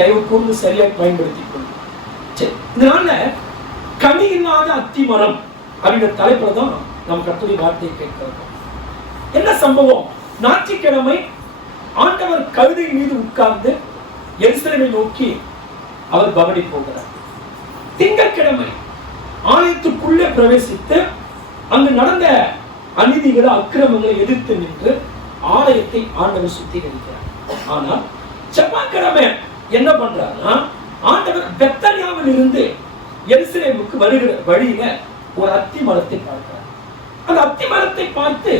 தயவு கூர்ந்து சரியாக பயன்படுத்திக் கொள்ளும். சரி, இதனால கனி இல்லாத அத்தி மரம் அப்படின்ற தலைப்புல தான் நம்ம கர்த்தருடைய வார்த்தையை கேட்கிறோம். என்ன சம்பவம்? ஞாயிற்றுக்கிழமை ஆண்டவர் கழுதை மீது உட்கார்ந்து எருசலேமை நோக்கி அவர் பவனி போகிறார். திங்கட்கிழமை ஆலயத்துக்குள்ளே பிரவேசித்து அங்கு நடந்த அநீதிகளை அக்கிரமங்களை எதிர்த்து நின்று ஆலயத்தை ஆண்டவர் சுத்திகரிக்கிறார். ஆனால் செவ்வாய்க்கிழமை என்ன பண்றாருன்னா, ஆண்டவர் பெத்தனியாவில் இருந்து எருசலேமுக்கு வருகிற வழியில ஒரு அத்தி மரத்தை பார்க்கிறார். அந்த அத்தி மரத்தை பார்த்து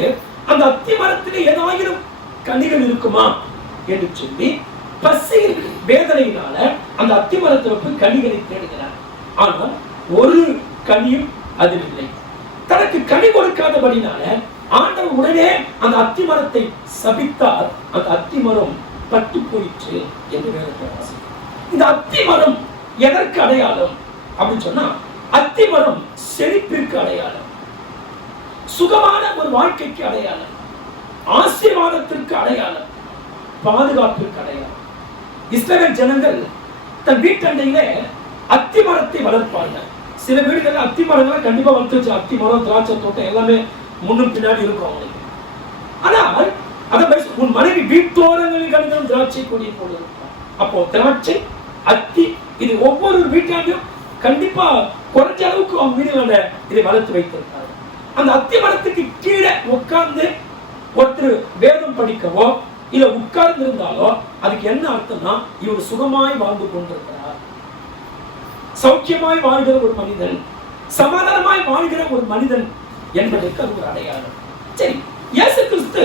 அந்த அத்தி மரத்திலே ஏதாயிரம் கனிகள் இருக்குமா என்று சொல்லி பசியில் வேதனையினால அந்த அத்தி மரத்தை கனிகளை தேடுகிறார். ஆனால் ஒரு கனியும் அதில் இல்லை. தனக்கு கனி கொடுக்காதபடினால ஆண்டவர் உடனே அந்த அத்தி மரத்தை சபித்தார். அந்த அத்தி மரம் பட்டு போயிற்று என்று வேதத்தை வாசிக்கிறோம். இந்த அத்தி மரம் எதற்கு அடையாளம் அப்படின்னு சொன்னா, அத்தி மரம் செழிப்பிற்கு அடையாளம், சுகமான ஒரு வாழ்க்கைக்கு அடையாளம், ஆசீர்வாதத்திற்கு அடையாளம், பாதுகாப்பிற்கு அடையாளம். இஸ்ரவேல் ஜனங்கள் தன் வீட்டண்டையிலே அத்தி மரத்தை வளர்ப்பார்கள். சில வீடுகளில் அத்தி மரங்களை கண்டிப்பா வளர்த்து வச்சு, அத்தி மரம், திராட்சை தோட்டம் எல்லாமே முன்னும் பின்னாடி இருக்கும் அவங்களுக்கு. ஆனால் அதை உன் மனைவி வீட்டோரங்களில் கண்டிப்பாக திராட்சை கொடியை போல இருப்பார். அப்போ திராட்சை, அத்தி, இது ஒவ்வொரு வீட்டாலையும் கண்டிப்பா குறைஞ்ச அளவுக்கு அவங்க வீடுகள இதை வளர்த்து வைத்திருக்காங்க. அந்த அத்தி மரத்துக்கு கீழே உட்கார்ந்து ஒருத்தர் வேதம் படிக்கவோ இல்ல உட்கார்ந்து இருந்தாலோ அதுக்கு என்ன அர்த்தம்னா, இவர் சுகமாய் வாழ்ந்து கொண்டிருக்கிறார், சௌக்கியமாய் வாழ்கிற ஒரு மனிதன், சமாதானமாய் வாழ்கிற ஒரு மனிதன் என்பதற்கு அது ஒரு அடையாளம். சரி, இயேசு கிறிஸ்து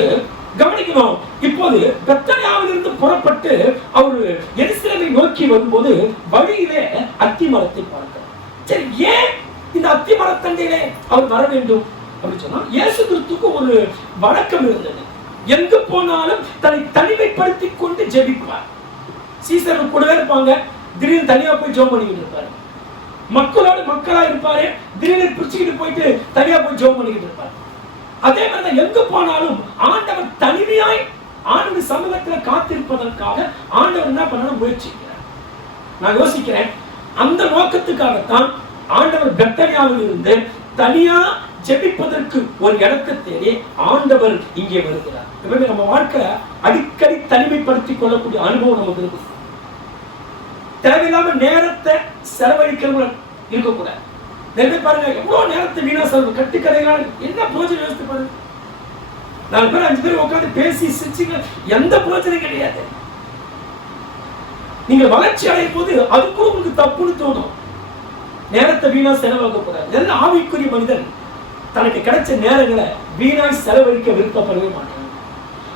கவனிக்கணும். இப்போது பெத்தனியாவில் இருந்து புறப்பட்டு அவர் எருசலேமை நோக்கி வரும்போது வழியிலே அத்தி மரத்தை பார்க்கிறார். சரி, ஏன் இந்த அத்தி மரத்தண்டையிலே அவர் வர வேண்டும் அப்படின்னு சொன்னா, இயேசு கிறிஸ்துக்கு ஒரு வழக்கம் இருந்தது. எங்கு போனாலும் தன்னை தனிமைப்படுத்திக் கொண்டு ஜெபிப்பார். சீசர்கள் கூடவே இருப்பாங்க, திடீர்னு தனியா போய் ஜெபம் பண்ணிக்கிட்டு இருப்பாரு. மக்களோடு மக்களா இருப்பாரு, திடீர்னு பிடிச்சுக்கிட்டு போயிட்டு தனியா போய் ஜெபம் பண்ணிக்கிட்டு இருப்பாரு. அதே மாதிரி எங்கு போனாலும் ஆண்டவர் தனிமையாய் ஆண்டவர் சமூகத்தில் காத்திருப்பதற்காக ஆண்டவர் என்ன பண்ண முயற்சிக்கிறார். நான் யோசிக்கிறேன், அந்த நோக்கத்துக்காகத்தான் ஆண்டவர் பெத்தனியாவில் இருந்து தனியா ஜெபிப்பதற்கு ஒரு இடத்தை தேடி ஆண்டவர் இங்கே வருகிறார். எப்பவுமே நம்ம வாழ்க்கையில அடிக்கடி தனிமைப்படுத்திக் கொள்ளக்கூடிய அனுபவம் நமக்கு இருக்கு. தேவையில்லாம நேரத்தை செலவழிக்கிறவங்க இருக்கக்கூடாது. நிறைய பாருங்க, எவ்வளவு நேரத்தை வீணா செலவு, கட்டுக்கதைகள், என்ன பிரோஜனம் யோசித்து பாருங்க. 4 பேர் 5 பேர் உட்காந்து பேசி சிரிச்சிங்க, எந்த பிரோஜனம் கிடையாது. நீங்க வளர்ச்சி அடையும் போது அது கூட உங்களுக்கு தப்புன்னு தோணும். நேரத்தை வீணா செலவாக்க கூடாது. எல்லாம் ஆவிக்குரிய மனிதன் தனக்கு கிடைச்ச நேரங்களை வீணாய் செலவழிக்க விருப்பப்படவே மாட்டாங்க.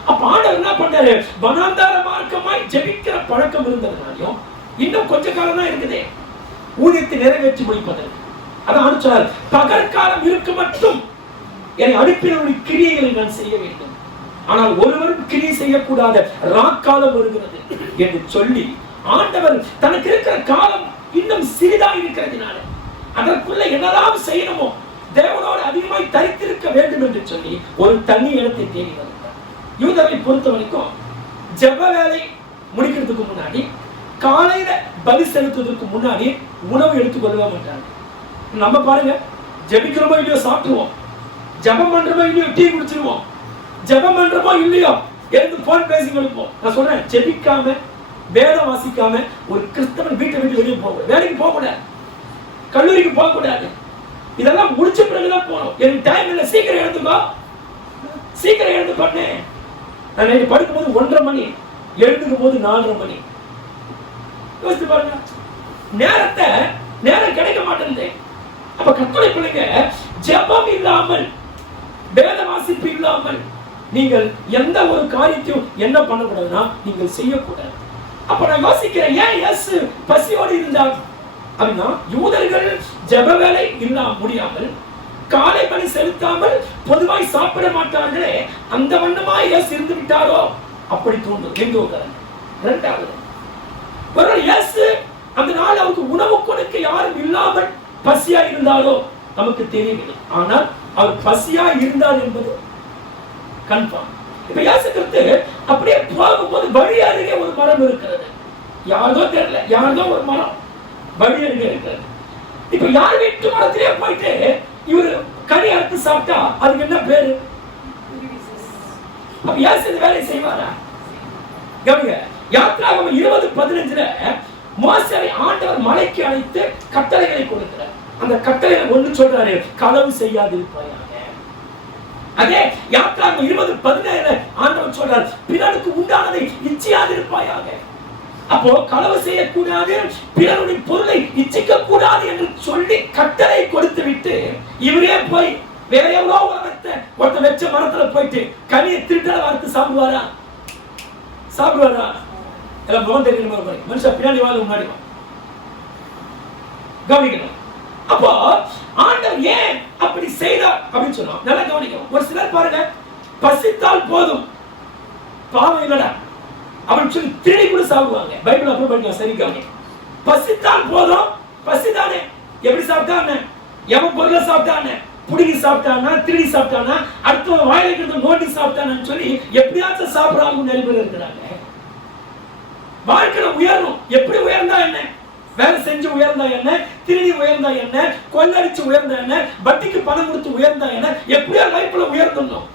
அப்ப ஆண்டவர் என்ன பண்றாரு, வனாந்தர மார்க்கமாய் ஜெபிக்கிற பழக்கம் இருந்ததுனாலையும் இன்னும் கொஞ்ச காலம் தான் இருக்குது ஊழியத்தை நிறைவேற்றி முடிப்பதற்கு. அதான் சொன்னார், பகற்காலம் இருக்கு மட்டும் என்னை அனுப்பினவருடைய கிரியைகளை நான் செய்ய வேண்டும், ஆனால் ஒருவரும் கிரியை செய்யக்கூடாத ராக்காலம் வருகிறது என்று சொல்லி ஆண்டவர் தனக்கு இருக்கிற காலம் இன்னும் சிறிதா இருக்கிறதுனால அதற்குள்ள என்னதான் செய்யணுமோ தேவனோடு அதிகமாய் தரித்திருக்க வேண்டும் என்று சொல்லி ஒரு தனி இடத்தை தேடி வந்தார். யூதரை பொறுத்த வரைக்கும் ஜெப வேலை முடிக்கிறதுக்கு முன்னாடி, காலையில பலி செலுத்துவதற்கு முன்னாடி உணவு எடுத்துக்கொள்ளவே மாட்டாங்க. நம்ம பாருங்க, ஜெபிக்கிறோமோ இல்லையோ சாப்பிடுவோம், ஜெபம் பண்றோமோ இல்லையோ டீ குடிச்சிருவோம், ஜெபம் பண்றோமோ இல்லையோ எழுந்து போன் பேசி கொடுப்போம். நான் சொல்றேன், ஜெபிக்காம வேதம் வாசிக்காம ஒரு கிறிஸ்தவன் வீட்டை விட்டு வெளியே போக, வேலைக்கு போக கூடாது, கல்லூரிக்கு போக கூடாது. இதெல்லாம் முடிச்ச பிறகுதான் போகணும். எனக்கு டைம் இல்லை, சீக்கிரம் எழுந்துக்கோ, சீக்கிரம் எழுந்து பண்ணு. நான் நைட்டு படுக்கும் போது 1:30 மணி, எழுந்துக்கும் போது 4:30 மணி. யோசித்து பாருங்க, நேரம் கிடைக்க மாட்டேங்குது. அப்ப கர்த்தருடைய பிள்ளைங்க, ஜெபம் இல்லாமல் வேத வாசிப்பு இல்லாமல் நீங்கள் எந்த ஒரு காரியத்தையும் என்ன பண்ணக்கூடாதுன்னா நீங்கள் செய்யக்கூடாது. அப்ப நான் யோசிக்கிறேன், ஏன் இயேசு பசியோடு இருந்தார் அப்படின்னா, யூதர்கள் ஜெப வேலை முடியாமல் காலை பலி செலுத்தாமல் பொதுவாய் சாப்பிட மாட்டார்களே, அந்த வண்ணமாய் இயேசு இருந்து விட்டாரோ அப்படி தோன்றும். இரண்டாவது, ஒருவர் இயேசு அந்த நாள் அவருக்கு உணவு கொடுக்க யாரும் இல்லாமல் பசியா இருந்தாரோ நமக்கு தெரியவில்லை. ஆனால் அவர் பசியா இருந்தார் என்பது கன்ஃபார்ம். இப்ப இயேசு கிறிஸ்து அப்படியே போகும்போது வழி அருகே ஒரு மரம் இருக்கிறது. யாரோ தெரியல, யாரோ ஒரு மரம் வழி அருகே இருக்கிறது. இப்ப யார் வீட்டு மரத்திலே போயிட்டு இவரு கனி அறுத்து சாப்பிட்டா அதுக்கு என்ன பேரு? அப்ப யார் இந்த வேலையை செய்வாரா? கவனிங்க, யாத்திராகமம் 20:15 மோசேயை ஆண்டவர் மலைக்கு அழைத்து கட்டளைகளை கொடுக்கிறார். அந்த கட்டளைகளை ஒண்ணு சொல்றாரு, களவு செய்யாதிருப்பாயாக. அதே யாத்திராகமம் 20:17 ஆண்டவர் சொல்றார், பிறருக்கு உண்டானதை இச்சியாதிருப்பாயாக. அப்போ களவு செய்யக்கூடாது, பிறருடைய பொருளை இச்சிக்க கூடாது என்று சொல்லி கட்டளை கொடுத்து விட்டு இவரே போய் வேற எவ்வளோ ஒருத்த வச்ச மரத்துல போயிட்டு கனியை திருட்டல வறுத்து சாப்பிடுவாரா? சாப்பிடுவாரா? எல்லாம் முகம் தெரியல மாதிரி மனுஷன் பின்னாடி வாழ் முன்னாடி கவனிக்கணும். அப்போ ஆண்டவர் ஏன் அப்படி செய்தார் அப்படின்னு சொன்னா நல்லா கவனிக்கணும். ஒரு சிலர் பாருங்க, பசித்தால் போதும் பாவம் இல்லடா அப்படின்னு சொல்லி திருடி கூட சாப்பிடுவாங்க. பைபிள் அப்புறம் படிக்கலாம், சரி கவனி. பசித்தால் போதும், பசிதானே எப்படி சாப்பிட்டானே, எவன் பொருளை சாப்பிட்டானே, புடுங்கி சாப்பிட்டானா, திருடி சாப்பிட்டானா, அடுத்த வாயில இருக்கிறத நோண்டி சாப்பிட்டானு சொல்லி எப்படியாச்சும் சாப்பிடாம நிறைய பேர் இருக்கிறாங்க. வாழ்க்கையில உயரணும். எப்படி உயர்ந்தா என்ன? வேலை செஞ்சு உயர்ந்தா என்ன, திருடி உயர்ந்தா என்ன, கொள்ளடிச்சு உயர்ந்தா என்ன, வட்டிக்கு பணம் கொடுத்து உயர்ந்தா என்ன, எப்படியா லைஃப்ல உயர்த்தணும்.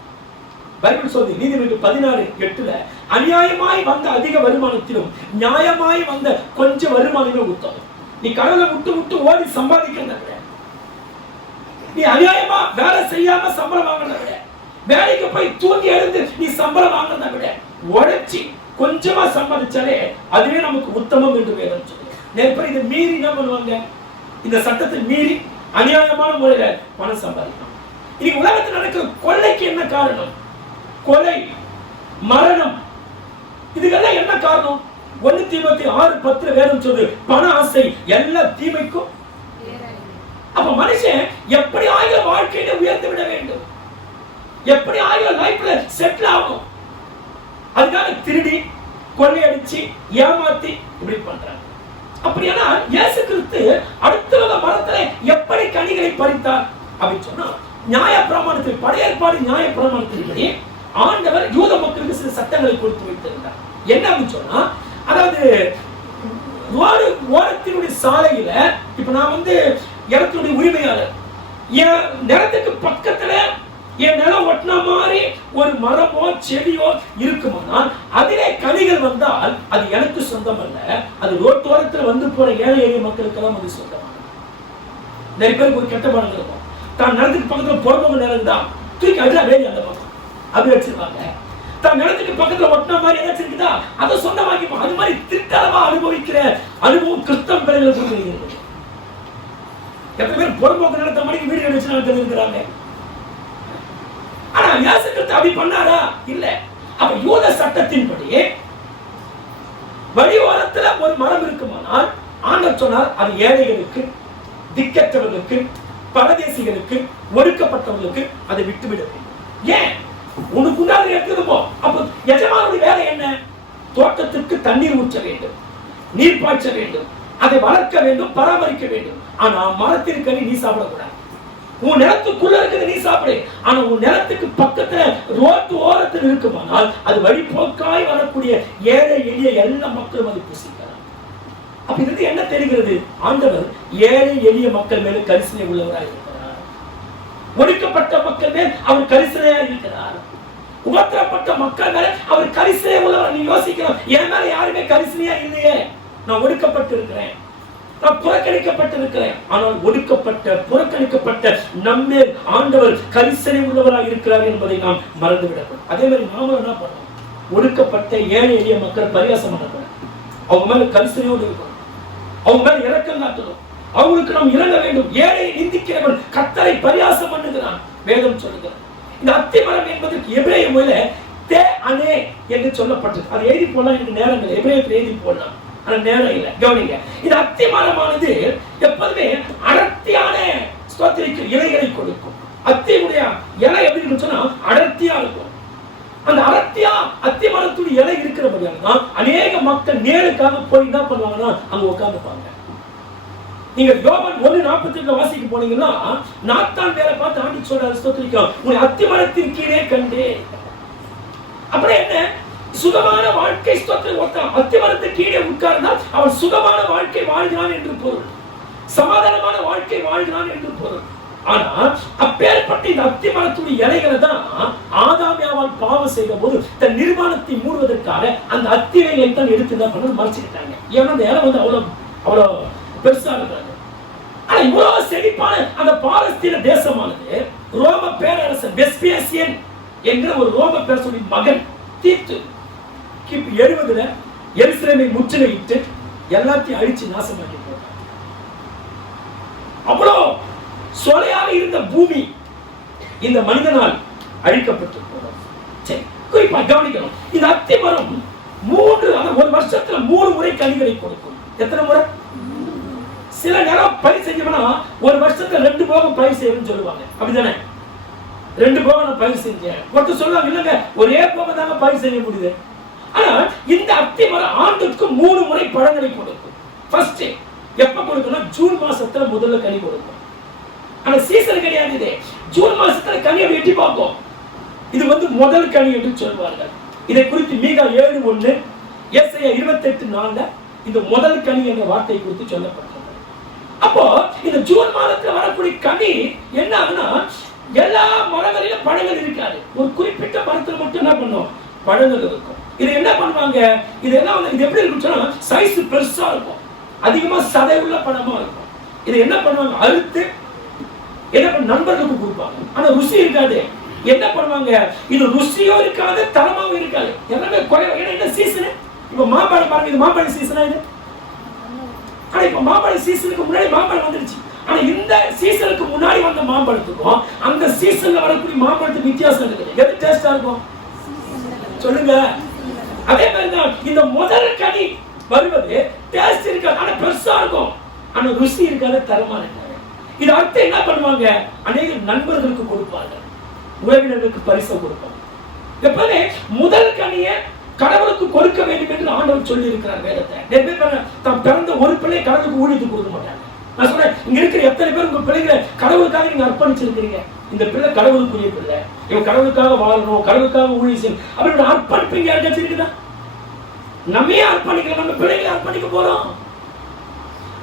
பைபிள் சொல்லி நீதிமொழிகள் 16:8 அநியாயமாய் வந்த அதிக வருமானத்திலும் நியாயமாய் வந்த கொஞ்சம் வருமானமே உத்தமம். நீ கடலை விட்டு விட்டு ஓடி சம்பாதிக்கிறத விட, நீ அநியாயமா வேலை செய்யாம சம்பளம் வாங்குறத விட, வேலைக்கு போய் தூங்கி எழுந்து நீ சம்பளம் வாங்குறத விட, உழைச்சி கொஞ்சமா சம்பாதிச்சாலே அதுவே நமக்கு உத்தமம் என்று வேதம் சொல்லுது. நேர்படி இதை மீறி என்ன பண்ணுவாங்க? இந்த சட்டத்தை மீறி அநியாயமான முறையில பணம் சம்பாதிக்கணும். இன்னைக்கு உலகத்தில் நடக்கிற கொள்ளைக்கு என்ன காரணம்? கொலை, மரணம், இதுக்கெல்லாம் என்ன காரணம்? 1 தீமோத்தேயு 6:10 வேதம் சொல்லுது, பண ஆசை எல்லா தீமைக்கும். அப்ப மனுஷன் எப்படி ஆகிய வாழ்க்கையில உயர்ந்து விட வேண்டும், எப்படி ஆகிய லைஃப்ல செட்டில் ஆகணும், அதுக்காக திருடி கொள்ளையடிச்சு ஏமாத்தி இப்படி பண்றாங்க. அப்படின்னா இயேசு கிறிஸ்து அடுத்த மரத்துல எப்படி கனிகளை பறித்தார் அப்படின்னு சொன்னா, நியாய பிரமாணத்தில், பழைய ஏற்பாடு நியாய பிரமாணத்தின்படி ஆண்டவர் யூத மக்களுக்கு சில சட்டங்களை கொடுத்து வைத்திருந்தார். என்ன அப்படின்னு சொன்னா, அதாவது ஓரத்தினுடைய சாலையில, இப்ப நான் இடத்தினுடைய உரிமையாளர், என் நிலத்துக்கு பக்கத்துல என் நிலம் ஒட்டின மாதிரி ஒரு மரமோ செடியோ இருக்குமானால் அதிலே கனிகள் வந்தால் அது எனக்கு சொந்தம் அல்ல, அது ரோட்டோரத்தில் வந்து போற ஏழை எளிய மக்களுக்கெல்லாம் அது சொந்தமான. நிறைய பேருக்கு ஒரு கெட்ட பழக்கம் இருக்கும், தான் நிலத்துக்கு பக்கத்துல பொறுப்பவங்க நிலம் தான் தூக்கி அடிச்சா வேலை அந்த பக்கம் அப்படி வச்சிருவாங்க. தான் நிலத்துக்கு பக்கத்துல ஒட்டின மாதிரி ஏதாச்சும் இருக்குதா அதை சொந்தமாக்கிப்போம். அது மாதிரி திருத்தலமா அனுபவிக்கிற அனுபவம் கிறிஸ்தவ பிள்ளைகளுக்கு இருக்குது. எத்தனை பேர் பொறுப்போக்கு நிலத்தை மாதிரி வீடு வச்சு இருக்கிறாங்க. ஆனா இயேசு கிறிஸ்து அப்படி பண்ணாரா? இல்ல. அப்ப யூத சட்டத்தின்படி வழியோரத்துல ஒரு மரம் இருக்குமானால் ஆண்டவர் சொன்னார், அது ஏழைகளுக்கு, திக்கற்றவர்களுக்கு, பரதேசிகளுக்கு, ஒடுக்கப்பட்டவர்களுக்கு அதை விட்டுவிட வேண்டும். ஏன்? உனக்கு உண்டான எடுத்துட்டு போ. அப்ப எஜமானுடைய வேலை என்ன? தோட்டத்திற்கு தண்ணீர் ஊற்ற வேண்டும், நீர் பாய்ச்ச வேண்டும், அதை வளர்க்க வேண்டும், பராமரிக்க வேண்டும். ஆனா மரத்தின் கனி நீ சாப்பிடக்கூடாது. உன் நிலத்துக்குள்ள இருக்கிறது நீ சாப்பிடு. ஆனா உன் நிலத்துக்கு பக்கத்துல ரோட்டு ஓரத்தில் இருக்குமானால் அது வழிபோக்காய் வரக்கூடிய ஏழை எளிய எல்லா மக்களும் அதை புசிக்கிறார். அப்ப இது என்ன தெரிகிறது? ஆண்டவர் ஏழை எளிய மக்கள் மேல கரிசனை உள்ளவராக இருக்கிறார். ஒடுக்கப்பட்ட மக்கள் மேல் அவர் கரிசனையா இருக்கிறார். உபத்திரப்பட்ட மக்கள் மேல அவர் கரிசனை உள்ளவர். நீ யோசிக்கலாம், என் மேல யாருமே கரிசனையா இல்லையே, நான் ஒடுக்கப்பட்டு இருக்கிறேன், நான் புறக்கணிக்கப்பட்டிருக்கிறேன். ஆனால் ஒடுக்கப்பட்ட புறக்கணிக்கப்பட்ட நம்மே ஆண்டவர் கரிசனை உள்ளவராக இருக்கிறார் என்பதை நாம் மறந்துவிடக்கூடாது. அதே மாதிரி நாம என்ன பண்ணணும்? ஒடுக்கப்பட்ட ஏழை எளிய மக்கள் பரியாசம் பண்ணக்கூடாது. அவங்க மேல கரிசனையோடு இருக்கணும், அவங்க மேல இரக்கம் காட்டணும், அவங்களுக்கு நாம் இறங்க வேண்டும். ஏழை நிந்திக்கிறவன் கர்த்தரை பரியாசம் பண்ணுகிறான் வேதம் சொல்லுகிறான். இந்த அத்திமரம் என்பதற்கு எபிரேய மொழியில தே அனே என்று சொல்லப்பட்டது. அதை எழுதி போடலாம், எனக்கு நேரம் இல்லை, எபிரேயத்தில் எழுதி போடலாம், ஆனா நேரம் இல்லை. கவனிங்க, இந்த அத்திமரமானது எப்போதுமே அடர்த்தியான ஸ்தோத்திரிக்கு இலைகளை கொடுக்கும். அத்தியுடைய இலை எப்படி சொன்னா அடர்த்தியா இருக்கும். அந்த அடர்த்தியா அத்திமரத்துடைய இலை இருக்கிறபடியால தான் அநேக மக்கள் நேருக்காக போய் என்ன பண்ணுவாங்கன்னா அங்க உட்கார்ந்துப்பாங்க. நீங்க யோவான் 1:42 வாசிக்க போனீங்கன்னா, நாத்தான் வேலை பார்த்து ஆண்டு சொல்ற ஸ்தோத்திரிக்கும், உன்னை அத்திமரத்தின் கீழே கண்டே. அப்புறம் என்ன? சுகமான வாழ்க்கை அத்திமரத்து கீழே உட்கார்ந்தால் அவன் சுகமான வாழ்க்கை வாழ்கிறான் என்று பொருள், சமாதானமான வாழ்க்கை வாழ்கிறான் என்று பொருள். ஆனா அப்பேற்பட்ட இந்த அத்திமரத்துடைய இலைகளை தான் ஆதாமியாவால் பாவம் செய்த போது தன் நிர்மாணத்தை மூடுவதற்காக அந்த அத்தி இலைகளை தான் எடுத்து தான் பண்ண மறைச்சிட்டாங்க. ஏன்னா அந்த இலை வந்து அவ்வளவு பெருசா இருக்கிறாங்க. ஆனா இவ்வளவு செழிப்பான அந்த பாலஸ்தீன தேசமானது ரோம பேரரசர் வெஸ்பியசியன் என்கிற ஒரு ரோம பேரரசருடைய மகன் தீத்து கிபி 70 எருசலேமை முற்றுகையிட்டு எல்லாத்தையும் அழிச்சு நாசமாக்கி போட்டார். அவ்வளோ சொலையாக இருந்த பூமி இந்த மனிதனால் அழிக்கப்பட்டு போனது. சரி, குறிப்பா கவனிக்கணும். இந்த அத்தி மரம் ஒரு வருஷத்துல 3 முறை கனிகளை கொடுக்கும். எத்தனை முறை? சில நேரம் பயிர் செஞ்சோம்னா ஒரு வருஷத்துல 2 போகம் பயிர் செய்யணும்னு சொல்லுவாங்க. அப்படிதானே? 2 போகம் நான் பயிர் செஞ்சேன். ஒருத்தர் சொல்லுவாங்க இல்லங்க ஒரே போகம் தாங்க பயிர் செய்ய முடியுது. ஆனா இந்த அத்தி மரம் ஆண்டுக்கு 3 முறை பழங்களை கொடுக்கும். ஃபர்ஸ்ட் எப்ப கொடுக்கணும்? ஜூன் மாசத்துல முதல்ல கனி கொடுக்கும். ஆனா சீசன் கிடையாது. இது ஜூன் மாசத்துல கனியை வெட்டி பார்ப்போம். இது வந்து முதல் கனி என்று சொல்வார்கள். இதை குறித்து மீகா 7:1 ஏசாயா 28:4 இந்த முதல் கனி என்ற வார்த்தை குறித்து சொல்லப்பட்டது. அப்போ இந்த ஜூன் மாதத்துல வரக்கூடிய கனி என்ன ஆகுனா எல்லா மரங்களிலும் பழங்கள் இருக்காது. ஒரு குறிப்பிட்ட மரத்துல மட்டும் என்ன பண்ணும்? பழங்கள் இருக்கும். இது என்ன பண்ணுவாங்க? இது எப்படி இருக்குன்னு சொன்னா சைஸ் பெருசா இருக்கும், அதிகமா சதை உள்ள பழமா இருக்கும். இது என்ன பண்ணுவாங்க? அறுத்து நண்பர்களுக்கு கொடுப்பாங்க. ஆனா ருசி இருக்காது. என்ன பண்ணுவாங்க? இது ருசியும் இருக்காது, தரமாவும் இருக்காது, எல்லாமே குறைவா. என்ன சீசன்? இப்ப மாம்பழம் பாருங்க, இது மாம்பழ சீசனா இது? ஆனா இப்ப மாம்பழ சீசனுக்கு முன்னாடி மாம்பழம் வந்துருச்சு. ஆனா இந்த சீசனுக்கு முன்னாடி வந்த மாம்பழத்துக்கும் அந்த சீசன்ல வரக்கூடிய மாம்பழத்துக்கு வித்தியாசம் இருக்குது. எது டேஸ்டா இருக்கும் சொல்லுங்க? அதே மாதிரிதான் இந்த முதல் கனி வருவது டேஸ்ட் இருக்காது, ஆனா பெருசா இருக்கும், ஆனா ருசி இருக்காது, தரமா இருக்காது. இது அடுத்து என்ன பண்ணுவாங்க? அநேக நண்பர்களுக்கு கொடுப்பாங்க, உறவினர்களுக்கு பரிசு கொடுப்பாங்க. எப்பவுமே முதல் கனியை கடவுளுக்கு கொடுக்க வேண்டும் என்று ஆண்டவர் சொல்லி இருக்கிறார் வேதத்தை. தான் பிறந்த ஒரு பிள்ளை கடவுளுக்கு ஊழியத்துக்கு கொடுக்க மாட்டாங்க. நான் சொல்றேன், இங்க இருக்கிற எத்தனை பேர் உங்க பிள்ளைகளை கடவுளுக்காக நீங்க அர்ப்பணிச்சிருக்கிறீங்க? இந்த பிள்ளை கடவுளுக்குரிய பிள்ளை, இவன் கடவுளுக்காக வாழணும், கடவுளுக்காக ஊழியம் செய்யணும் அப்படின்னு அர்ப்பணிப்பீங்க? யாருக்காச்சும் இருக்குதா? நம்மையே அர்ப்பணிக்கலாம், நம்ம பிள்ளைகளை அர்ப்பணிக்க போறோம்.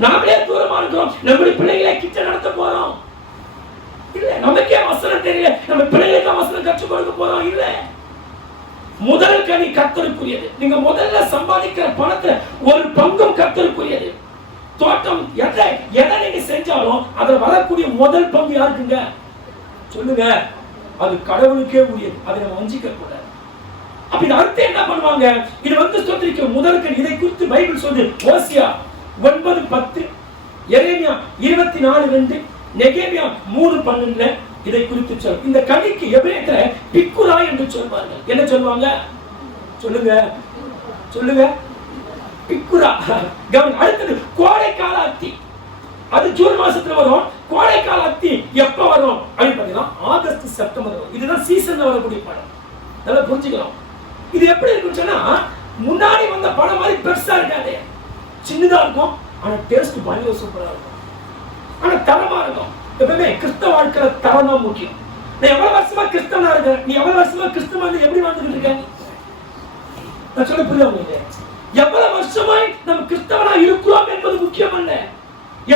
நாமளே தூரமா இருக்கிறோம், நம்முடைய பிள்ளைகளை கிட்ட நடத்த போறோம். இல்ல நமக்கே வசனம் தெரியல, நம்ம பிள்ளைகளுக்கு வசனம் கற்றுக் கொடுக்க போறோம். இல்ல, முதல் கனி கர்த்தருக்குரியது. நீங்க முதல்ல சம்பாதிக்கிற பணத்தை ஒரு பங்கும் கர்த்தருக்குரியது. தோட்டம் எதை நீங்க செஞ்சாலும் அதுல வரக்கூடிய முதல் பங்கு யாருக்குங்க சொல்லுங்க? அது கடவுளுக்கே உரியது. அதை நம்ம வஞ்சிக்க கூடாது. அப்ப இது அடுத்து என்ன பண்ணுவாங்க? இது வந்து ஸ்தோத்திரிக்க முதல் கனி. இதை குறித்து பைபிள் சொல்லுது. ஓசியா 9:10, எரேமியா 24:2, நெகேமியா 3:12 இதை குறித்து சொல்லும். இந்த கனிக்கு எபிரேயத்துல பிக்குரா என்று சொல்வார்கள். என்ன சொல்வாங்க சொல்லுங்க? சொல்லுங்க, பிக்குரா. அடுத்தது கோடைக்கால அத்தி. அது ஜூன் மாசத்துல வரும். கோடைக்கால அத்தி எப்ப வரும் அப்படின்னு பாத்தீங்கன்னா ஆகஸ்ட் செப்டம்பர் வரும். இதுதான் சீசன்ல வரக்கூடிய பழம். நல்லா புரிஞ்சுக்கலாம். இது எப்படி இருக்குன்னு சொன்னா முன்னாடி வந்த பழம் மாதிரி பெருசா இருக்காது, சின்னதா இருக்கும், ஆனா டேஸ்ட் பயங்கர சூப்பரா இருக்கும், ஆனா தரமா இருக்கும். எப்பவுமே கிறிஸ்தவ வாழ்க்கையில தரம் தான் முக்கியம். நான் எவ்வளவு வருஷமா கிறிஸ்தவனா இருக்கேன், நீ எவ்வளவு வருஷமா கிறிஸ்தவ எப்படி வாழ்ந்துட்டு இருக்க? நான் சொல்ல புரியுதா உங்களுக்கு? எவ்வளவு வருஷமாய் நம்ம கிறிஸ்தவனா இருக்கிறோம் என்பது முக்கியம் அல்ல,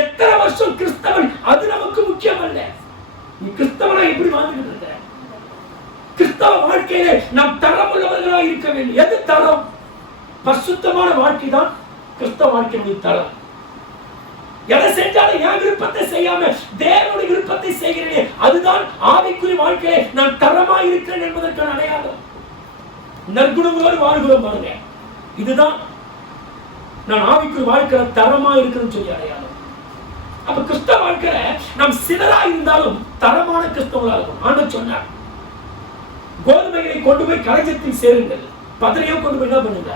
எத்தனை வருஷம் கிறிஸ்தவன் அது நமக்கு முக்கியம் அல்ல. நீ கிறிஸ்தவனா எப்படி வாழ்ந்துட்டு இருக்க? கிறிஸ்தவ வாழ்க்கையில நாம் தரம் உள்ளவர்களா இருக்க வேண்டும். எது தரம்? பரிசுத்தமான வாழ்க்கை தான் கிறிஸ்தவ வாழ்க்கையுடைய தரம். எதை செஞ்சாலும் என் விருப்பத்தை செய்யாம தேவனுடைய விருப்பத்தை செய்கிறேன், அதுதான் ஆவிக்குரிய வாழ்க்கையிலே நான் தரமா இருக்கிறேன் என்பதற்கான அடையாளம். நற்குணங்களோடு வாழ்கிறோம் பாருங்க, இதுதான் நான் ஆவிக்குரிய வாழ்க்கையில தரமா இருக்கிறேன்னு சொல்லி அடையாளம். அப்ப கிறிஸ்தவ வாழ்க்கையில நாம் சிலரா இருந்தாலும் தரமான கிறிஸ்தவங்களா இருக்கும். ஆண்டவர் சொன்னார், கோதுமைகளை கொண்டு போய் களஞ்சியத்தில் சேருங்கள், பதரையும் கொண்டு போய் என்ன பண்ணுங்க.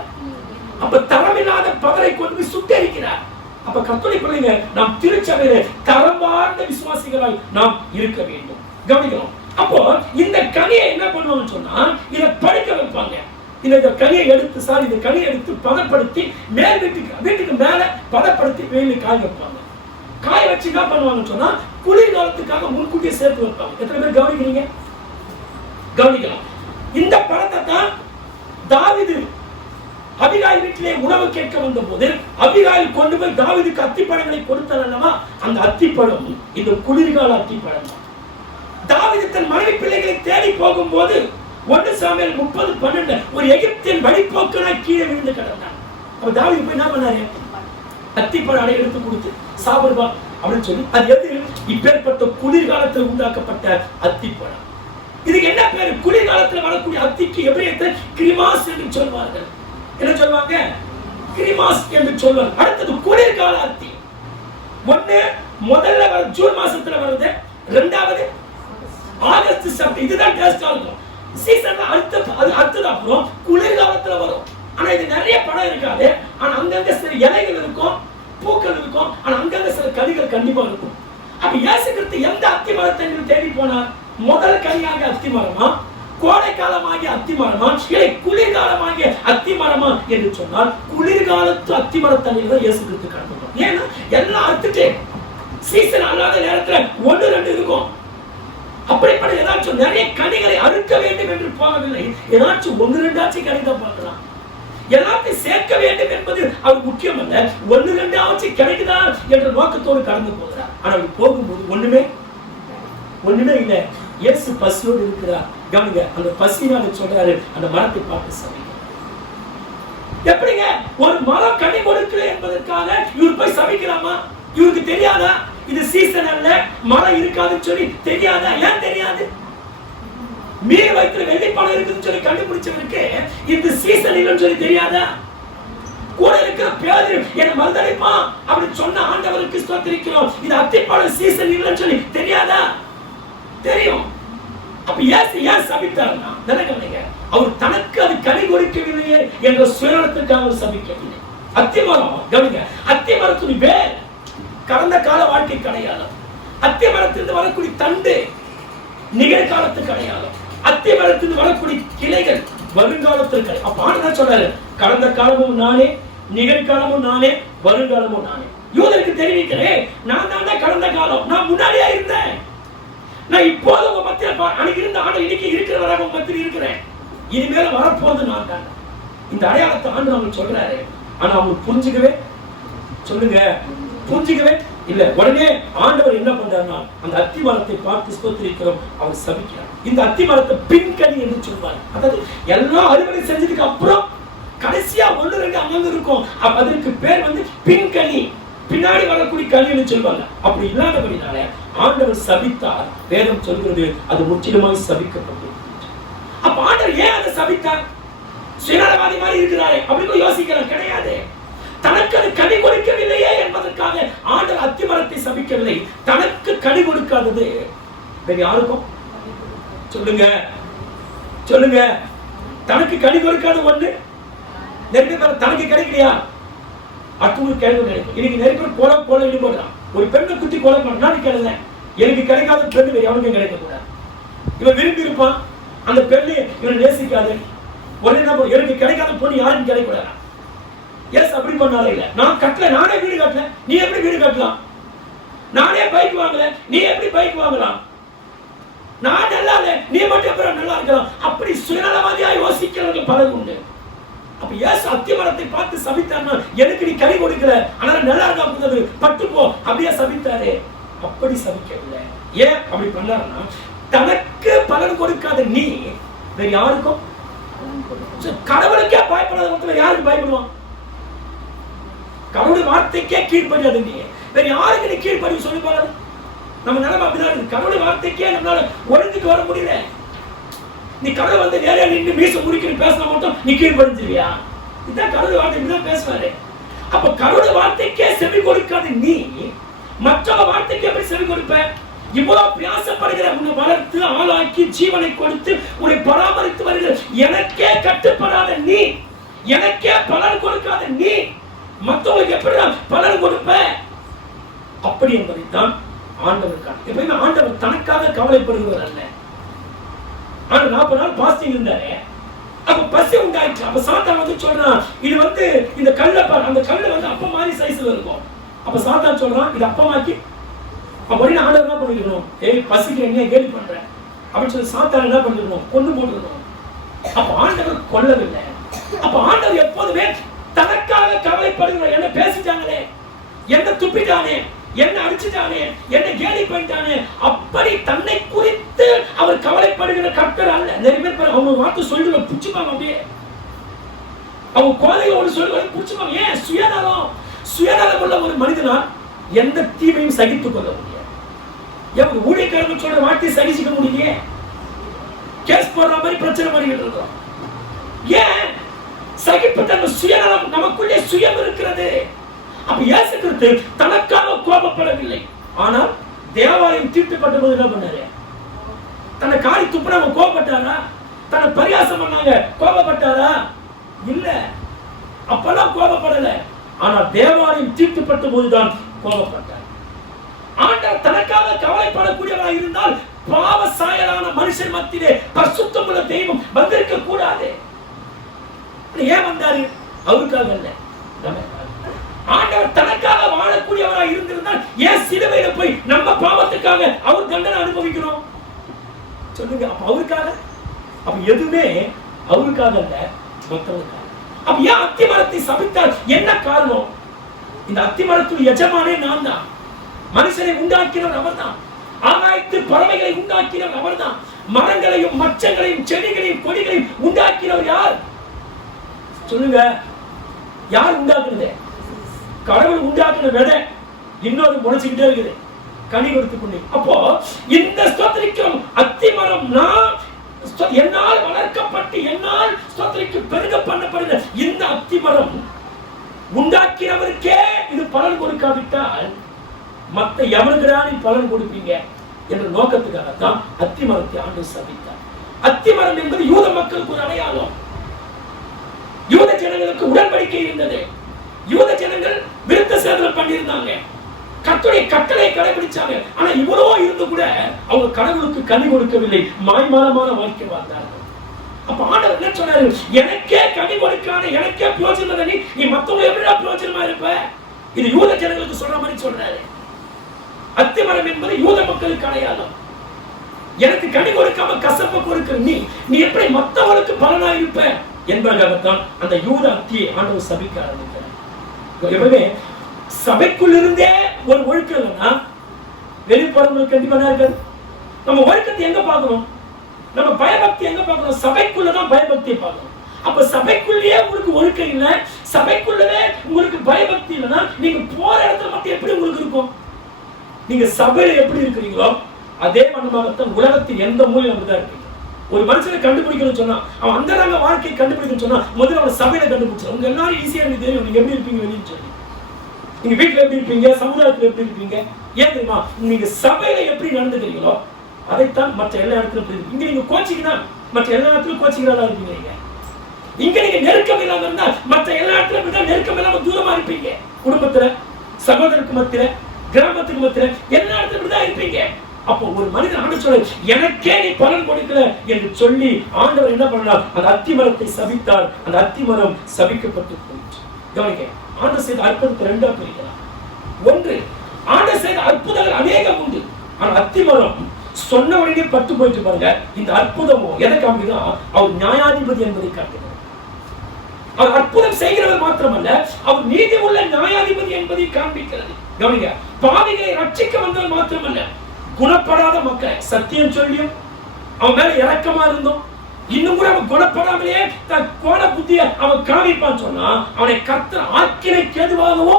அப்ப தரமில்லாத பதரை கொண்டு போய் சுட்டரிக்கிறார். அப்ப கர்த்தருடைய பிள்ளைங்க நாம் திருச்சபையிலே தரமார்ந்த விசுவாசிகளாய் நாம் இருக்க வேண்டும். கவனிக்கணும். அப்போ இந்த கனியை என்ன பண்ணுவாங்கன்னு சொன்னா இதை படுக்க வைப்பாங்க. இந்த கனியை எடுத்து இந்த கனியை எடுத்து பதப்படுத்தி மேல் வீட்டுக்கு மேல பதப்படுத்தி வெயிலில் காய வைப்பாங்க. காய வச்சு என்ன பண்ணுவாங்கன்னு சொன்னா குளிர்காலத்துக்காக முன்கூட்டியே சேர்த்து வைப்பாங்க. எத்தனை பேர் கவனிக்கிறீங்க? கவனிக்கலாம். இந்த பழத்தை தான் தாவீது அபிகாயில் வீட்டிலே உணவு கேட்க வந்த போது அபிகாயில் கொண்டு போய் தாவீதுக்கு அத்திப்பழங்களை கொடுத்தார் அல்லவா, அந்த அத்திப்பழம் இந்த குளிர்கால அத்திப்பழம் தான். தாவீது தன் மனைவி பிள்ளைகளை தேடி போகும்போது 1 சாமுவேல் 30:12 ஒரு எகிப்தின் வழிபோக்கனாய் கீழே விழுந்து கிடந்தான். அப்ப தாவீது போய் என்ன பண்ணாரு, அத்திப்பழம் அடை எடுத்து கொடுத்து சாப்பிடுவா அப்படின்னு சொல்லி, அது எது, இப்பேற்பட்ட குளிர்காலத்தில் உண்டாக்கப்பட்ட அத்திப்பழம். இதுக்கு என்ன பேரு, குளிர்காலத்தில் வரக்கூடிய அத்திக்கு எபிரேயத்தில் கிரிமாஸ் என்று சொல்வார்கள். என்ன சொல்வாங்க, கிரிமாஸ் என்று சொல்வாங்க. அடுத்தது குளிர்கால அத்தி. ஒண்ணு முதல்ல ஜூன் மாசத்துல வருது, இரண்டாவது ஆகஸ்ட் செப்டம்பர், இதுதான் டேஸ்டா இருக்கும். சீசன் அடுத்தது அப்புறம் குளிர்காலத்துல வரும். ஆனா இது நிறைய பழம் இருக்காது, ஆனா அங்கங்க சில இலைகள் இருக்கும், பூக்கள் இருக்கும், ஆனா அங்கங்க சில கனிகள் கண்டிப்பா இருக்கும். அப்ப இயேசு கிறிஸ்து எந்த அத்தி மரத்தை தேடி போனார், முதல் கனியாக அத்தி மரமா, கோடை காலமாகிய அத்தி மரமா, இல்லை குளிர்காலமாகிய அத்தி மரமா என்று சொன்னால் குளிர்காலத்து அத்தி மரத்தண்ணில் தான் இயேசு கிறிஸ்து காணப்படும். ஏன்னா எல்லாம் அறுத்துட்டு சீசன் அல்லாத நேரத்துல 1-2 இருக்கும். அப்படிப்பட்ட ஏதாச்சும் நிறைய கனிகளை அறுக்க வேண்டும் என்று போகவில்லை, ஏதாச்சும் 1-2 கனிதான் பார்க்கலாம். எல்லாத்தையும் சேர்க்க வேண்டும் என்பது அவர் முக்கியம் அல்ல, 1-2 கிடைக்குதா என்ற நோக்கத்தோடு கடந்து போகிறார். ஆனால் போகும்போது ஒண்ணுமே இல்லை. இயேசு பசியோடு இருக்கிறார். கவனிங்க, அந்த பசினால சொல்றாரு, அந்த மரத்தை பார்த்து சபிக்க. எப்படிங்க ஒரு மரம் கனி கொடுக்கல என்பதற்காக இவர் போய் சபிக்கலாமா? இவருக்கு தெரியாதா இது சீசன் அல்ல, மரம் இருக்காதுன்னு சொல்லி தெரியாதா? ஏன் தெரியாது? மீன் வயிற்றுல வெள்ளிப்பழம் இருக்குன்னு சொல்லி கண்டுபிடிச்சவருக்கு இந்த சீசன் இல்லைன்னு சொல்லி தெரியாதா? கூட இருக்கிற பேரு என்ன மறுதளிப்பான் அப்படின்னு சொன்ன ஆண்டவருக்கு ஸ்தோத்திரிக்கிறோம். இது அத்திப்பழம் சீசன் இல்லைன்னு சொல்லி தெரியாதா? தெரியும். அப்ப ஏன் சபித்தார்னா, நினைக்கிறீங்க அவர் தனக்கு அது கனி கொடுக்கவில்லையே என்ற சுயநலத்துக்காக அவர் சபிக்கவில்லை. அத்திமரம் கவனிங்க, அத்திமரத்தின் வேர் கடந்த கால வாழ்க்கை கிடையாது. அத்திமரத்திலிருந்து வரக்கூடிய தண்டு நிகழ்காலத்துக்கு கிடையாது. அத்திமரத்திலிருந்து வரக்கூடிய கிளைகள் வருங்காலத்திற்கு கிடையாது. அப்ப ஆண்டவர் சொல்றாரு, கடந்த காலமும் நானே, நிகழ்காலமும் நானே, வருங்காலமும் நானே. யூதருக்கு தெரிவிக்கிறேன், நான் தான் கடந்த காலம், நான் முன்னாடியே இருந்தேன், நான் இப்போது உங்க மத்தியில அன்னைக்கு இருந்த ஆண்டு இன்னைக்கு இருக்கிறவராக உங்க மத்தியில் இருக்கிறேன், இனிமேல வரப்போது நான் தான். இந்த அடையாளத்தை ஆண்டு அவங்க சொல்றாரு. ஆனா அவங்க புரிஞ்சுக்கவே, சொல்லுங்க புரிஞ்சுக்கவே இல்ல. உடனே ஆண்டவர் என்ன பண்றாருன்னா, அந்த அத்தி மரத்தை பார்த்து ஸ்தோத்திரிக்கிறோம், அவர் சபிக்கிறார். இந்த அத்தி மரத்தை பின்கனி என்று சொல்வார். அதாவது எல்லாம் அறுவடை செஞ்சதுக்கு அப்புறம் கடைசியா 1-2 அங்க இருக்கும். அதற்கு பேர் பின்கனி, பின்னாடி வரக்கூடிய கனின்னு சொல்வாங்க. அப்படி இல்லாதபடினால ஆண்டவர் சபித்தார். வேதம் சொல்கிறது அது முற்றிலுமாய் சபிக்கப்பட்டது. அப்ப ஆண்டவர் ஏன் அதை சபித்தார்? சுயநலவாதி மாதிரி இருக்கிறாரே அப்படின்னு யோசிக்கிறார். கிடையாது. தனக்கு அது கனி கொடுக்கவில்லையே என்பதற்காக ஆண்டவர் அத்தி மரத்தை சபிக்கவில்லை. தனக்கு கனி கொடுக்காதது வேற யாருக்கும்? சொல்லுங்க சொல்லுங்க. தனக்கு கனி கொடுக்காத ஒண்ணு நிறைய பேர் தனக்கு கிடைக்கலையா, அடுத்தவங்களுக்கு கிடைக்கும் கிடைக்கும். இன்னைக்கு நிறைய பேர் போல ஈடுபடுறான். ஒரு பெண்ணை குத்தி கொலை பண்ணா கேளுங்க, எனக்கு கிடைக்காத பெண்ணு வேற எவனுக்கும் கிடைக்க கூடாது. இவன் விரும்பி இருப்பான், அந்த பெண்ணு இவனை நேசிக்காது. உடனே எனக்கு கிடைக்காத பொண்ணு யாருக்கும் கிடைக்கூடாது. எஸ் அப்படி பண்ணாலே இல்ல. நான் கட்டல, நானே வீடு கட்டல, நீ எப்படி வீடு கட்டலாம்? நானே பைக் வாங்கல, நீ எப்படி பைக் வாங்கலாம்? நான் நல்லா இல்ல, நீ மட்டும் எப்படி நல்லா இருக்கலாம்? அப்படி சுயநலவாதியா யோசிக்கிறவங்க பலர் உண்டு. அப்ப ஏசு அத்தி மரத்தை பார்த்து சபித்தார்னா, எனக்கு நீ கனி கொடுக்கல, ஆனா நல்லா இருக்கா போகுது, பட்டு போ அப்படியே சபித்தாரு. அப்படி சபிக்கவில்லை. ஏன் அப்படி பண்ணாருன்னா, தனக்கு பலன் கொடுக்காத நீ வேற யாருக்கும், கடவுளுக்கே பயப்படாத வேற யாருக்கு பயப்படுவான்? கடவுளுடைய வார்த்தைக்கே கீழ்ப்படியாது நீ வேற யாருக்கு நீ கீழ்ப்படி சொல்லி பாரு. நம்ம நிலைமை அப்படிதான் இருக்கு. கடவுளுடைய வார்த்தைக்கே நம்மளால ஒழுங்குக்கு வர முடியல. நீ கடவுள் நேரே நின்று மீச முடிக்கிற பேசினா மட்டும் நீ கீழ்ப்படிஞ்சிருவியா? இதுதான் கடவுள் வார்த்தை, இப்படிதான் பேசுவாரு. அப்ப கடவுள் வார்த்தைக்கே செவி கொடுக்காத நீ மற்றவங்க வார்த்தைக்கு எப்படி செவி கொடுப்ப? இவ்வளவு பிரயாசப்படுகிற உன்னை வளர்த்து ஆளாக்கி ஜீவனை கொடுத்து உன்னை பராமரித்து வருகிற எனக்கே கட்டுப்படாத நீ, எனக்கே பலன் கொடுக்காத நீ மற்றவங்களுக்கு எப்படி பலன் கொடுப்ப? அப்படி என்பதைத்தான் ஆண்டவருக்கான. எப்பயுமே ஆண்டவர் தனக்காக கவலைப்படுகிறவர் அல்ல. ஆனா 40 நாள் பாஸ்டிங் இருந்தாரு. அப்ப பசி உண்டாயிடுச்சு. அப்ப சாத்தான் சொல்றான், இது இந்த கல்லை பாரு, அந்த கல்லு அப்ப மாதிரி சைஸ்ல இருக்கும். அப்ப சாத்தான் சொல்றான், இது அப்பமாக்கி அப்படின்னு ஆண்டவர் என்ன பண்ணிக்கணும்? ஏய் பசிக்கு என்ன கேள்வி பண்ற அப்படின்னு சொல்லி சாத்தான் என்ன பண்ணிக்கணும்? கொண்டு போட்டுக்கணும். அப்ப ஆண்டவர் கொல்லவில்லை. அப்ப ஆண்டவர் எப்போதுமே தனக்காக கவலைப்படுகிறார். என்ன பேசிட்டாங்களே, என்ன துப்பிட்டானே, என்ன அடிச்சுட்டானே, என்ன கேலி பண்ணிட்டானே, அப்படி தன்னை குறித்து அவர் கவலைப்படுகிற கர்த்தர் அல்ல. நிறைய பேர் அவங்க வார்த்தை சொல்லுவாங்க, புடிச்சுப்பாங்க, அப்படியே அவங்க கோதையோடு சொல்லுவாங்க, புடிச்சுப்பாங்க. ஏன்? சுயநலம் உள்ள ஒரு மனிதனால் எந்த தீமையும் சகித்துக் கொள்ள முடியாது. எவ்வளவு ஊழியக்காரர்கள் சொல்ற வார்த்தையை சகிச்சுக்க முடியலையே, கேஸ் போடுற மாதிரி பிரச்சனை பண்ணிக்கிட்டு இருக்கோம். ஏன்? சகிப்புத்தன்மை, சுயநலம், நமக்குள்ளே சுயம் இருக்கிறது. அப்ப இயேசு கிறிஸ்து தனக்காக கோபப்படவில்லை. ஆனால் தேவாலயம் தீட்டுப்பட்ட போது என்ன பண்ணாரு? தன்னை காரி துப்புறவங்க கோபப்பட்டாரா? தன்னை பரியாசம் பண்ணாங்க கோபப்பட்டாரா? இல்ல, அப்பெல்லாம் கோபப்படல. ஆனால் தேவாலயம் தீட்டுப்பட்ட போதுதான் கோபப்பட்டார். ஆண்டவர் தனக்காக கவலைப்படக்கூடியவராக இருந்தால் பாவ சாயலான மனுஷன் மத்தியிலே பரிசுத்தமுள்ள தெய்வம் வந்திருக்க கூடாது. ஏன் வந்தாரு? அவருக்காக அல்ல, ஆண்டவர் தனக்காக வாழக்கூடியவராக இருந்திருந்தால் ஏன் சிலுவையில போய் நம்ம பாவத்துக்காக அவர் தண்டனை அனுபவிக்கிறோம்? சொல்லுங்க. அப்ப அவருக்காக, அப்ப எதுவுமே அவருக்காக அல்ல, மற்றவருக்காக. அப்ப ஏன் அத்திமரத்தை சபித்தார்? என்ன காரணம்? இந்த அத்திமரத்துடைய எஜமானே நான் தான். மனுஷனை உண்டாக்கினவர் அவர் தான். ஆகாயத்து பறவைகளை உண்டாக்கினவர் அவர் தான். மரங்களையும் மச்சங்களையும் செடிகளையும் கொடிகளையும் உண்டாக்கினவர் யார்? சொல்லுங்க. யார் உண்டாக்குனது? கடவுள் உண்டாக்குன விதை இன்னொரு முளைச்சுக்கிட்டே இருக்குது, கனி கொடுத்து கொண்டு. அப்போ இந்த ஸ்தோத்திரிக்கும் அத்திமரம் நான் என்னால் வளர்க்கப்பட்டு என்னால் ஸ்தோத்திரிக்கு பெருக பண்ணப்படுகிற இந்த அத்திமரம் உண்டாக்கினவருக்கே இது பலன் கொடுக்காவிட்டால் மற்ற எவனுக்குதான் பலன் கொடுப்பீங்க என்ற நோக்கத்துக்காகத்தான் அத்திமரத்தை ஆண்டவர் சபித்தார். அத்திமரம் என்பது யூத மக்களுக்கு ஒரு அடையாளம். யூத ஜனங்களுக்கு உடன்படிக்கை இருந்தது. யூத ஜனங்கள் விருத்த சேதனம் பண்ணியிருந்தாங்க, கர்த்தருடைய கட்டளை கடைபிடிச்சாங்க. ஆனா இவ்வளவோ இருந்து கூட அவங்க கடவுளுக்கு கனி கொடுக்கவில்லை, மாய்மாலமான வாழ்க்கை வாழ்ந்தார்கள். அப்ப ஆண்டவர் என்ன சொன்னாரு? எனக்கே கனி கொடுக்காத, எனக்கே பிரயோஜனம் இல்லை, நீ மத்தவங்க எப்படிடா பிரயோஜனமா இருப்ப? இது யூத ஜனங்களுக்கு சொல்ற மாதிரி சொல்றாரு. அத்திமரம் என்பது யூத மக்களுக்கு அடையாளம். எனக்கு கனி கொடுக்காம கசப்ப கொடுக்க நீ எப்படி மத்தவங்களுக்கு பலனா இருப்ப என்பதற்காகத்தான் அந்த யூத அத்தியை ஆண்டவர் சபிக்க ஆரம்பிக்கிறார். எப்பவுமே சபைக்குள் இருந்தே ஒரு ஒழுக்கம் இல்லைன்னா வெளிப்புறங்களுக்கு கண்டிப்பா இருக்காது. நம்ம ஒழுக்கத்தை எங்க பார்க்கணும்? நம்ம பயபக்தி எங்க பார்க்கணும்? சபைக்குள்ளதான் பயபக்தியை பார்க்கணும். அப்ப சபைக்குள்ளேயே உங்களுக்கு ஒழுக்கம் இல்லை, சபைக்குள்ளவே உங்களுக்கு பயபக்தி இல்லைன்னா நீங்க போற இடத்துல மட்டும் எப்படி உங்களுக்கு இருக்கும்? நீங்க சபையில எப்படி இருக்கிறீங்களோ அதே மனமாகத்தான் உலகத்தின் எந்த மூலையும் அப்படிதான் இருக்கீங்க. ஒரு மனுஷனை கண்டுபிடிக்கணும்னு சொன்னா, அவன் அந்த வாழ்க்கையை கண்டுபிடிக்கணும்னு சொன்னா முதல்ல அவன் சபையில கண்டுபிடிச்சு. உங்க எல்லாரும் ஈஸியா எனக்கு தெரியும் நீங்க எப்படி இருப்பீங்க வெளியே சொல்லி. நீங்க வீட்டுல எப்படி இருப்பீங்க, சமுதாயத்துல எப்படி இருப்பீங்க. ஏன் தெரியுமா? நீங்க சபையில எப்படி நடந்துக்கிறீங்களோ அதைத்தான் மற்ற எல்லா இடத்துலயும் புரியுது. இங்க நீங்க கோச்சிங்கன்னா மற்ற எல்லா இடத்துலயும் கோச்சிக்கிறதா இருப்பீங்க. இங்க நீங்க நெருக்கம் இல்லாம இருந்தா மற்ற எல்லா இடத்துலயும் நெருக்கம் இல்லாம தூரமா இருப்பீங்க. குடும்பத்துல, சகோதரருக்கு மத்தியில, கிராமத்துக்கு மத்தியில எல்லா இடத்துலயும் தான் இருப்பீங்க. அப்போ ஒரு மனிதன் ஆண்டவர் சொல்ல எனக்கே நீ பலன் கொடுக்கல என்று சொல்லி ஆண்டவர் என்ன பண்ணார்? அந்த அத்திமரத்தை சபித்தார். அந்த அத்திமரம் சபிக்கப்பட்டு போயிற்று. கவனிக்க, ஆண்டவர் செய்த அற்புதத்தை ரெண்டா பிரிக்கிறார். ஒன்று, ஆண்டவர் செய்த அற்புதங்கள் அநேகம் உண்டு. ஆனா அத்திமரம் சொன்ன உடனே பட்டு போயிட்டு பாருங்க. இந்த அற்புதமோ எதை காமிக்குதா? அவர் நியாயாதிபதி என்பதை காட்டுகிறார். அவர் அற்புதம் செய்கிறவர் மாத்திரமல்ல, அவர் நீதி உள்ள நியாயாதிபதி என்பதை காண்பிக்கிறது. கவனிங்க, பாவிகளை ரட்சிக்க வந்தவர் மாத்திரமல்ல, குணப்படாத மக்களை சத்தியம் சொல்லியும் அவன் மேல இரக்கமா இருந்தோம் இன்னும் கூட அவன் குணப்படாமலேயே தன் கோண புத்திய அவன் காமிப்பான்னு சொன்னா அவனை கர்த்தர் ஆக்கினைக்கு எதுவாகவோ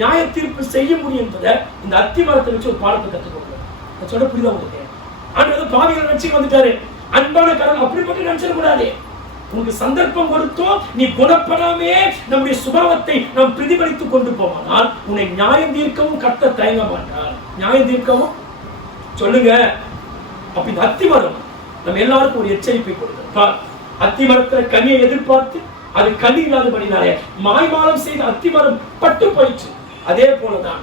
நியாய தீர்ப்பு செய்ய முடியும் என்பதை இந்த அத்திமரத்தை வச்சு ஒரு பாடத்தை கற்றுக் கொடுக்கிறார். சொல்ல புரியுதா உங்களுக்கு? ஆண்டவர் பாவிகளை ரட்சிக்க வந்துட்டாரு. அன்பான கடவுள் அப்படிப்பட்டு நினைச்சிடக்கூடாது. உனக்கு சந்தர்ப்பம் கொடுத்தோம், நீ குணப்படாமே நம்முடைய சுபாவத்தை நாம் பிரதிபலித்துக் கொண்டு போவானால் உன்னை நியாயம் தீர்க்கவும் கர்த்தர் தயங்க மாட்டார். நியாயம் தீர்க்கவும் சொல்லுங்க. அப்ப இந்த அத்திமரம் நம்ம எல்லாருக்கும் ஒரு எச்சரிப்பை கொடுக்கிறோம். அத்திமரத்துல கனியை எதிர்பார்த்து அது கனி இல்லாதபடினாலே மாய்மாலம் செய்த அத்திமரம் பட்டு போயிடுச்சு. அதே போலதான்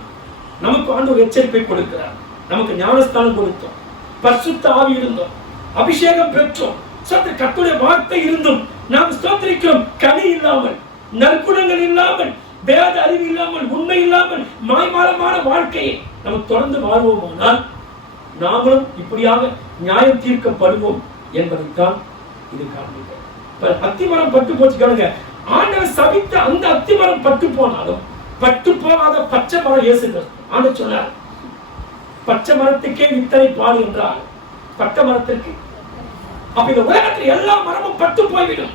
நமக்கு ஆண்டவர் எச்சரிப்பை கொடுக்கிறார். நமக்கு ஞானஸ்தானம் கொடுத்தோம், பரிசுத்த ஆவி இருந்தோம், அபிஷேகம் பெற்றோம், கர்த்தருடைய வார்த்தை இருந்தும் நாம் ஸ்தோத்திரிக்கிறோம். கனி இல்லாமல், நற்குணங்கள் இல்லாமல், வேத அறிவு இல்லாமல், உண்மை இல்லாமல் மாய்மாலமான வாழ்க்கையை நம்ம தொடர்ந்து வாழ்வோமானால் நாங்களும் இப்படியாக நியாயம் தீர்க்கப்படுவோம் என்பதைத்தான் இது காண்பிக்கிறது. அத்திமரம் பட்டு போச்சு கேளுங்க. ஆண்டவர் சபித்த அந்த அத்திமரம் பட்டு போனாலும் பட்டு போகாத பச்சை மரம் இயேசு கிறிஸ்து. ஆண்டவர் சொன்னார், பச்சை மரத்துக்கே இத்தனை பாடு என்றால் பட்ட மரத்திற்கு. அப்ப இந்த உலகத்தில் எல்லா மரமும் பட்டு போய்விடும்,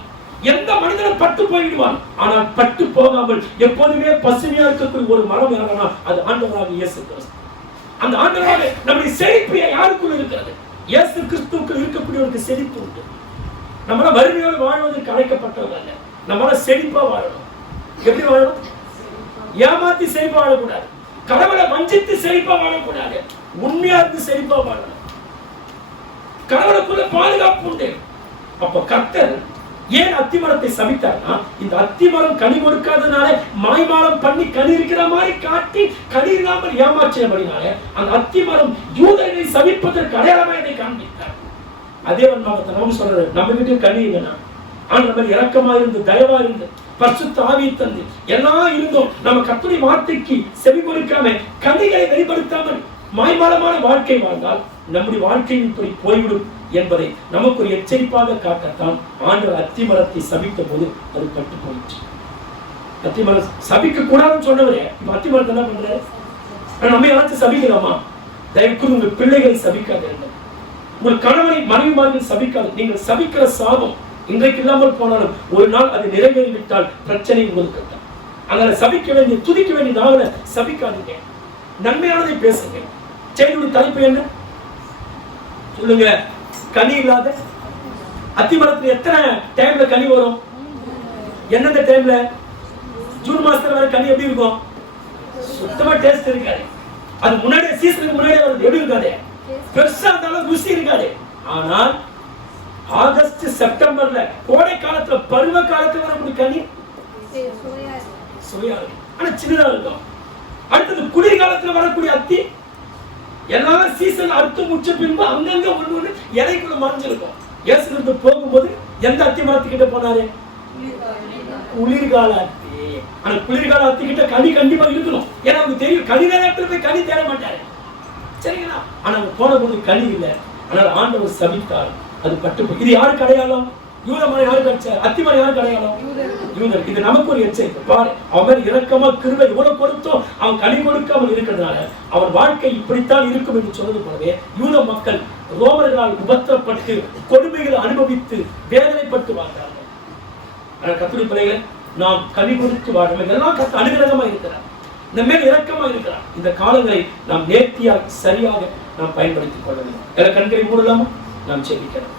எந்த மனிதனும் பட்டு போய்விடுவான். ஆனால் பட்டு போகாமல் எப்போதுமே பசுமையா இருக்கக்கூடிய ஒரு மரம் யாருன்னா அது ஆண்டவராக இயேசு கிறிஸ்து. அந்த ஆண்டவராக நம்முடைய செழிப்பு யாருக்குள்ள இருக்கிறது? இயேசு கிறிஸ்துவுக்குள் இருக்கக்கூடியவருக்கு செழிப்பு உண்டு. நம்மள வறுமையோடு வாழ்வதற்கு அழைக்கப்பட்டவர்கள் அல்ல, நம்மளால செழிப்பா வாழணும். எப்படி வாழணும்? ஏமாத்தி செழிப்பா வாழக்கூடாது, கடவுளை வஞ்சித்து செழிப்பா வாழக்கூடாது, உண்மையா இருந்து செழிப்பா வாழணும். கடவுளுக்குள்ள பாதுகாப்பு உண்டு. அப்ப கர்த்தர் ஏன் அத்திமரத்தை சபித்தார்னா, இந்த அத்திமரம் கனி கொடுக்காதனால மாய்மாலம் பண்ணி கனி இருக்கிற மாதிரி காட்டி கனி இல்லாமல் ஏமாற்றினபடினால அந்த அத்திமரம் யூதர்களை சபிப்பதற்கு அடையாளமாக இதை காண்பித்தார். அதே நமக்கு சொல்றது, நம்ம வீட்டில் கனி இல்லைன்னா நம்ம இரக்கமா இருந்து தயவா இருந்து பரிசுத்த ஆவியை தந்து எல்லாம் இருந்தோம், நம்ம கர்த்தருடைய வார்த்தைக்கு செவி கொடுக்காம கனிகளை வெளிப்படுத்தாமல் மாய்மாலமான வாழ்க்கை வாழ்ந்தால் நம்முடைய வாழ்க்கையின் இப்படி போய்விடும் என்பதை நமக்கு ஒரு எச்சரிப்பாக காட்டத்தான் ஆண்டவர் அத்திமரத்தை சபித்த போது அது பட்டு போயிடுச்சு. அத்திமரம் சபிக்க கூடாதுன்னு சொன்னவரே இப்ப அத்திமரத்தை என்ன பண்றாரு? நம்ம யாராச்சும் சபிக்கலாமா? தயவுக்கு உங்க பிள்ளைகளை சபிக்காதீர்கள், உங்கள் கணவனை மனைவிமார்கள் சபிக்காது. நீங்கள் சபிக்கிற சாபம் இன்றைக்கு இல்லாமல் போனாலும் ஒரு நாள் அது நிறைவேறிவிட்டால் பிரச்சனை உங்களுக்கு. அதனால சபிக்க வேண்டிய துதிக்க வேண்டிய நாவல சபிக்காதீங்க, நன்மையானதை பேசுங்க. செய்தியுடைய தலைப்பு என்ன சொல்லுங்க? கனி இல்லாத அத்திமரத்துல எத்தனை டைம்ல கனி வரும்? எந்தெந்த டைம்ல? ஜூன் மாசத்துல வர கனி எப்படி இருக்கும்? சுத்தமா டேஸ்ட் இருக்காது. அது முன்னாடியே சீசனுக்கு முன்னாடியே வருது, எப்படி இருக்காது? பெருசா இருந்தாலும் ருசி இருக்காது. ஆனால் ஆகஸ்ட் செப்டம்பர்ல கோடை காலத்துல பருவ காலத்துல வரக்கூடிய கனி சுவையா இருக்கும், ஆனா சின்னதா இருக்கும். அடுத்தது குளிர்காலத்துல வரக்கூடிய அத்தி எல்லாரும் சீசன் அறுத்து முச்ச பின்பு அங்கங்க ஒண்ணு இலைக்குள்ள மறைஞ்சிருக்கும். இயேசு கிறிஸ்து போகும்போது எந்த அத்தி மரத்துக்கிட்ட போனாரு? குளிர்கால அத்தி. ஆனா குளிர்கால அத்தி கிட்ட கனி கண்டிப்பா இருக்கணும், ஏன்னா அவருக்கு தெரியும் கனி நேரத்துல போய் கனி தேட மாட்டாரு, சரிங்களா? ஆனா போன போது கனி இல்லை, ஆனால் ஆண்டவர் சபித்தார், அது பட்டு. இது யாருக்கு அடையாளம்? யூத மரம் யாருக்கு அடைச்சார்? அத்திமரம் யாருக்கு அடையாளம்? யூதர். இது நமக்கு ஒரு எச்சரிக்கை. பாரு, அவன் இரக்கமா கிருபை இவ்வளவு கொடுத்தோம், அவன் கனி கொடுக்காமல் இருக்கிறதுனால அவன் வாழ்க்கை இப்படித்தான் இருக்கும் என்று சொன்னது போலவே யூத மக்கள் ரோமர்களால் உபத்திரப்பட்டு கொடுமைகளை அனுபவித்து வேதனைப்பட்டு வாழ்ந்தார்கள். ஆனால் கர்த்தருடைய பிள்ளைகளை நாம் கனி கொடுத்து வாழணும், எல்லாம் கர்த்தர் அனுகிரகமா இருக்கிறார், நம்ம மேல் இரக்கமா இருக்கிறார். இந்த காலங்களை நாம் நேர்த்தியாக சரியாக நாம் பயன்படுத்திக் கொள்ள வேண்டும். கண்களை மூடலாமா? நாம் ஜெபிக்கலாம்.